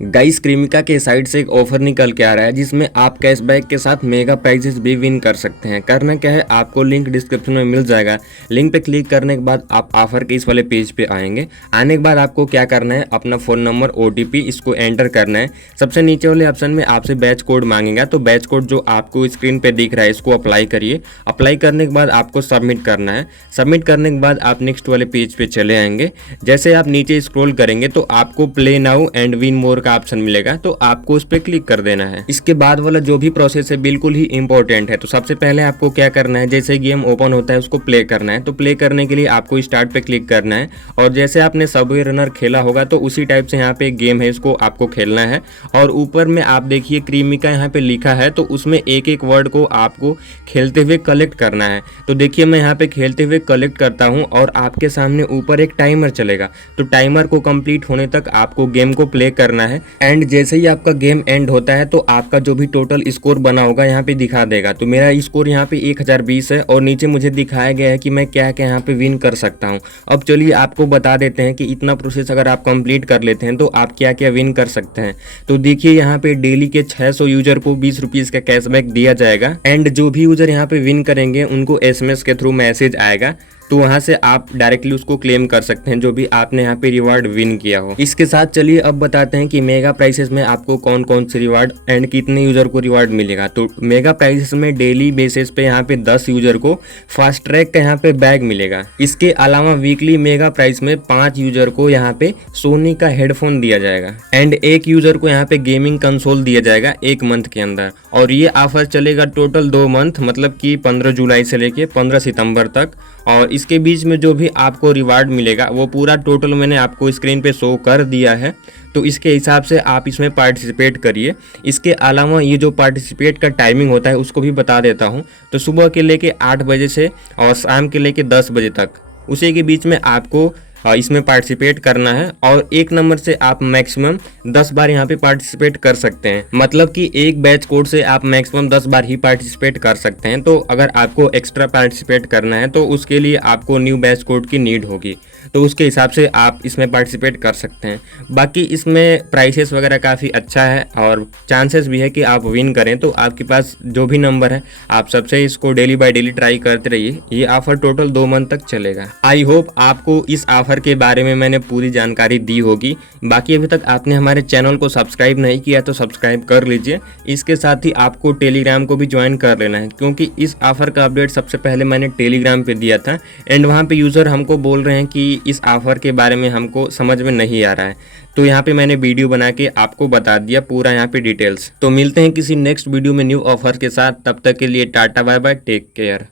Guys Cremica के side से एक ऑफर निकल के आ रहा है जिसमें आप कैशबैक के साथ मेगा प्राइजेस भी विन कर सकते हैं। करना क्या है, आपको लिंक डिस्क्रिप्शन में मिल जाएगा। लिंक पे क्लिक करने के बाद आप ऑफर के इस वाले पेज पे आएंगे। आने के बाद आपको क्या करना है, अपना फ़ोन नंबर OTP इसको एंटर करना है। सबसे नीचे वाले ऑप्शन में आपसे बैच कोड मांगेगा, तो बैच कोड जो आपको स्क्रीन पर दिख रहा है इसको अप्लाई करिए। अप्लाई करने के बाद आपको सबमिट करना है। सबमिट करने के बाद आप नेक्स्ट वाले पेज पे चले आएंगे। जैसे आप नीचे स्क्रॉल करेंगे तो आपको play now and win more option मिलेगा, तो आपको उस पर क्लिक कर देना है। इसके बाद वाला जो भी प्रोसेस है बिल्कुल ही इंपॉर्टेंट है। तो सबसे पहले आपको क्या करना है, जैसे गेम ओपन होता है उसको प्ले करना है। तो प्ले करने के लिए आपको स्टार्ट पे क्लिक करना है और जैसे आपने सबवे रनर खेला होगा तो उसी टाइप से यहाँ पे गेम है, इसको आपको खेलना है। और ऊपर में आप देखिए क्रीमिका यहाँ पे लिखा है, तो उसमें एक एक वर्ड को आपको खेलते हुए कलेक्ट करना है। तो देखिए मैं यहाँ पे खेलते हुए कलेक्ट करता हूँ और आपके सामने ऊपर एक टाइमर चलेगा। तो टाइमर को कंप्लीट होने तक आपको गेम को प्ले करना है एंड जैसे ही आपका गेम एंड होता है तो आपका जो भी टोटल स्कोर बना होगा यहाँ पे दिखा देगा। तो मेरा स्कोर यहाँ पे 1020 है और नीचे मुझे दिखाया गया है कि मैं क्या क्या यहाँ पे विन कर सकता हूँ। अब चलिए आपको बता देते हैं कि इतना प्रोसेस अगर आप कंप्लीट कर लेते हैं तो आप क्या क्या विन कर सकते हैं। तो देखिए यहाँ पे डेली के 600 यूजर को 20 रुपीज़ का कैशबैक दिया जाएगा एंड जो भी यूजर यहाँ पे विन करेंगे उनको SMS के थ्रू मैसेज आएगा, तो वहाँ से आप डायरेक्टली उसको क्लेम कर सकते हैं जो भी आपने यहाँ पे रिवार्ड विन किया हो। इसके साथ चलिए अब बताते हैं कि मेगा प्राइसेस में आपको कौन कौन से रिवार्ड एंड कितने यूजर को रिवार्ड मिलेगा। तो मेगा प्राइसेस में डेली बेसिस पे यहाँ पे 10 यूजर को फास्ट ट्रैक का यहाँ पे बैग मिलेगा। इसके अलावा वीकली मेगा प्राइस में 5 यूजर को यहाँ पे सोनी का हेडफोन दिया जाएगा एंड 1 यूजर को यहाँ पे गेमिंग कंसोल दिया जाएगा 1 मंथ के अंदर। और ये ऑफर चलेगा टोटल 2 मंथ, मतलब कि 15 जुलाई से लेके 15 सितंबर तक। और इसके बीच में जो भी आपको रिवार्ड मिलेगा वो पूरा टोटल मैंने आपको स्क्रीन पे शो कर दिया है, तो इसके हिसाब से आप इसमें पार्टिसिपेट करिए। इसके अलावा ये जो पार्टिसिपेट का टाइमिंग होता है उसको भी बता देता हूँ। तो सुबह के लेके 8 बजे से और शाम के लेके 10 बजे तक, उसी के बीच में आपको इसमें पार्टिसिपेट करना है। और 1 नंबर से आप मैक्सिमम 10 बार यहाँ पे पार्टिसिपेट कर सकते हैं, मतलब कि एक बैच कोड से आप मैक्सिमम 10 बार ही पार्टिसिपेट कर सकते हैं। तो अगर आपको एक्स्ट्रा पार्टिसिपेट करना है तो उसके लिए आपको न्यू बैच कोड की नीड होगी, तो उसके हिसाब से आप इसमें पार्टिसिपेट कर सकते हैं। बाकी इसमें प्राइसेस वगैरह काफ़ी अच्छा है और चांसेस भी है कि आप विन करें। तो आपके पास जो भी नंबर है आप सबसे इसको डेली बाय डेली ट्राई करते रहिए। ये ऑफर टोटल 2 मंथ तक चलेगा। आई होप आपको इस ऑफर के बारे में मैंने पूरी जानकारी दी होगी। बाकी अभी तक आपने हमारे चैनल को सब्सक्राइब नहीं किया तो सब्सक्राइब कर लीजिए। इसके साथ ही आपको टेलीग्राम को भी ज्वाइन कर लेना है, क्योंकि इस ऑफर का अपडेट सबसे पहले मैंने टेलीग्राम पे दिया था एंड वहाँ पे यूज़र हमको बोल रहे हैं कि इस ऑफर के बारे में हमको समझ में नहीं आ रहा है। तो यहाँ पे मैंने वीडियो बना के आपको बता दिया पूरा यहाँ पे डिटेल्स। तो मिलते हैं किसी नेक्स्ट वीडियो में न्यू ऑफर के साथ, तब तक के लिए ta-ta bye bye, take care.